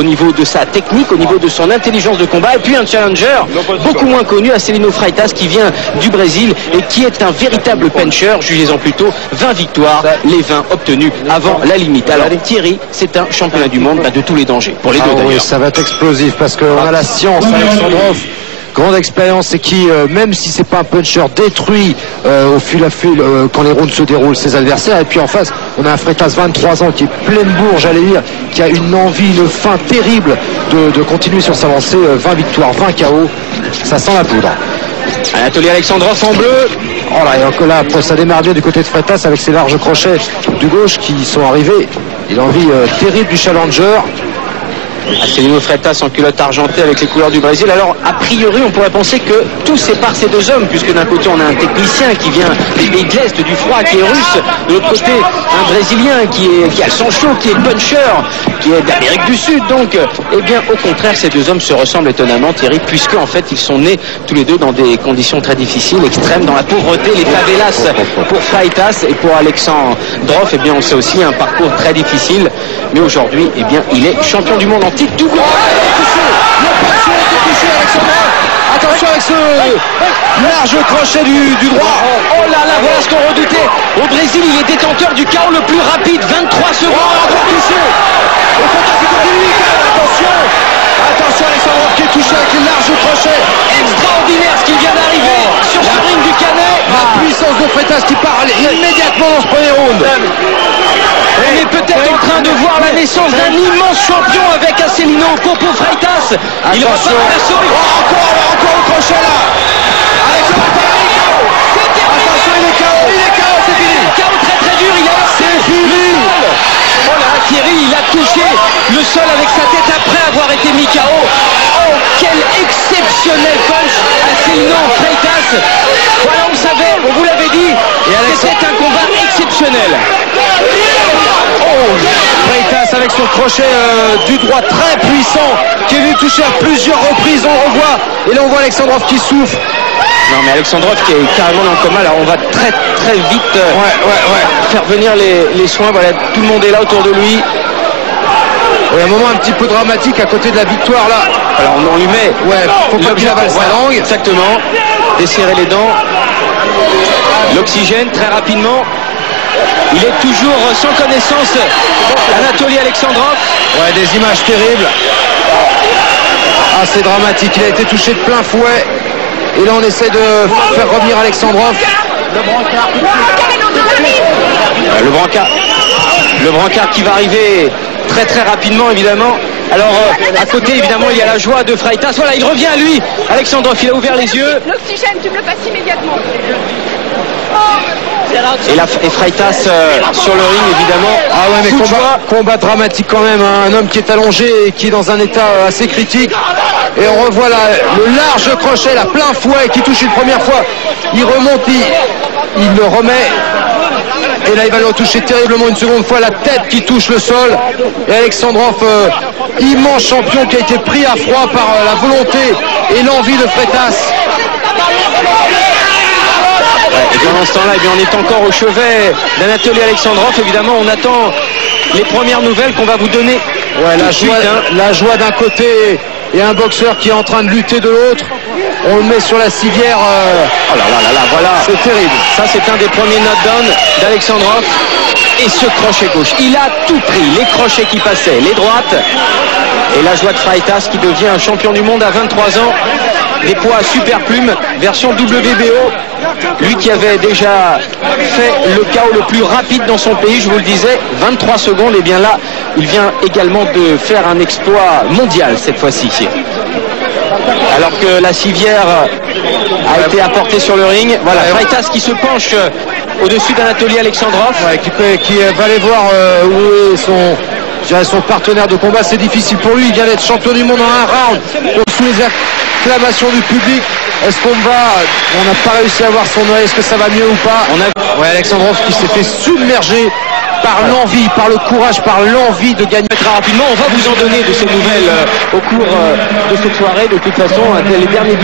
au niveau de sa technique, au niveau de son intelligence de combat. Et puis un challenger beaucoup moins connu, Acelino Freitas, qui vient du Brésil et qui est un véritable puncher. Jugez-en plutôt 20 victoires, les 20 obtenues avant la limite. Alors Thierry, c'est un championnat du monde de tous les dangers, pour les deux d'ailleurs. Oui, ça va être explosif parce qu'on a la science, Alexandrov, grande expérience, et qui, même si c'est pas un puncher, détruit au fil à fil quand les rounds se déroulent ses adversaires. Et puis en face, on a un Freitas, 23 ans, qui est pleine bourre, j'allais dire, qui a une envie, une faim terrible de continuer sur sa lancée. 20 victoires, 20 KO, ça sent la poudre. Anatoly Alexandrov en bleu. Oh là, et encore là, après, ça démarre bien du côté de Freitas avec ses larges crochets du gauche qui sont arrivés. Il a envie terrible du challenger. Acelino Freitas en culotte argentée avec les couleurs du Brésil. Alors, a priori, on pourrait penser que tout sépare ces deux hommes, puisque d'un côté, on a un technicien qui vient des pays de l'Est, du froid, qui est russe. De l'autre côté, un Brésilien qui a le sang chaud, qui est puncher, qui est d'Amérique du Sud. Donc, eh bien, au contraire, ces deux hommes se ressemblent étonnamment, Thierry, puisque, en fait, ils sont nés tous les deux dans des conditions très difficiles, extrêmes, dans la pauvreté, les favelas pour Freitas, et pour Alexandrov, eh bien, on sait aussi un parcours très difficile. Mais aujourd'hui, eh bien, il est champion du monde en titre double. Attention avec ce large crochet du droit. Oh là là, voilà ce qu'on redoutait. Au Brésil, il est détenteur du KO le plus rapide, 23 secondes. Encore touché. Attention Alexandrov qui est touché avec une large crochet. Extraordinaire ce qui vient d'arriver sur ce ring du Canet. La puissance de Freitas qui parle immédiatement dans ce premier round. On est peut-être en train de voir la naissance d'un immense champion avec Acelino Popo Freitas. Il va pas l'assaut. Encore au crochet là. Attention, il est KO, c'est fini. KO très dur, il a fini. Oh là, Thierry, il a touché le sol avec sa tête après avoir été mis KO. Oh, quel exceptionnel punch Acelino Freitas. Voilà, on savait, on vous l'avait dit, c'était un combat exceptionnel. Freitas avec son crochet du droit très puissant qui est venu toucher à plusieurs reprises, on le revoit. Et là on voit Alexandrov qui souffre. Non mais Alexandrov qui est carrément dans le coma. Là on va très vite faire venir les soins. Voilà, tout le monde est là autour de lui. Oui, un moment un petit peu dramatique à côté de la victoire là. Alors on lui met, faut pas qu'il avale sa langue. Exactement, desserrer les dents. L'oxygène très rapidement. Il est toujours sans connaissance, Anatoly Alexandrov. Ouais, des images terribles. Ah, c'est dramatique. Il a été touché de plein fouet. Et là, on essaie de faire revenir Alexandrov. Le brancard qui va arriver très rapidement, évidemment. Alors, à côté, évidemment, il y a la joie de Freitas. Voilà, il revient à lui. Alexandrov, il a ouvert les yeux. L'oxygène, tu me le passes immédiatement. Et Freitas sur le ring, évidemment. Ah ouais, mais combat dramatique quand même, hein. Un homme qui est allongé et qui est dans un état assez critique. Et on revoit le large crochet, la plein fouet qui touche une première fois. Il remonte, il le remet. Et là il va le toucher terriblement une seconde fois, la tête qui touche le sol. Et Alexandrov, immense champion qui a été pris à froid par la volonté et l'envie de Freitas. Et pendant ce temps-là, eh bien, on est encore au chevet d'Anatoly Alexandrov. Évidemment, on attend les premières nouvelles qu'on va vous donner. Ouais, la joie d'un côté et un boxeur qui est en train de lutter de l'autre. On le met sur la civière. Oh là, voilà. C'est terrible. Ça, c'est un des premiers knockdowns d'Alexandrov. Et ce crochet gauche, il a tout pris. Les crochets qui passaient, les droites. Et la joie de Freitas qui devient un champion du monde à 23 ans. Des poids à super plume, version WBO. Lui qui avait déjà fait le KO le plus rapide dans son pays, je vous le disais, 23 secondes. Et bien là, il vient également de faire un exploit mondial cette fois-ci. Alors que la civière a été apportée sur le ring. Voilà, Freitas qui se penche au-dessus d'Anatoly Alexandrov. Qui va aller voir où est son partenaire de combat. C'est difficile pour lui, il vient d'être champion du monde en un round. Sous les acclamations du public. Est-ce qu'on n'a pas réussi à voir son œil, est-ce que ça va mieux ou pas? Alexandrov qui s'est fait submerger par l'envie, par le courage, par l'envie de gagner. Très rapidement, on va vous en donner de ces nouvelles au cours de cette soirée. De toute façon, les derniers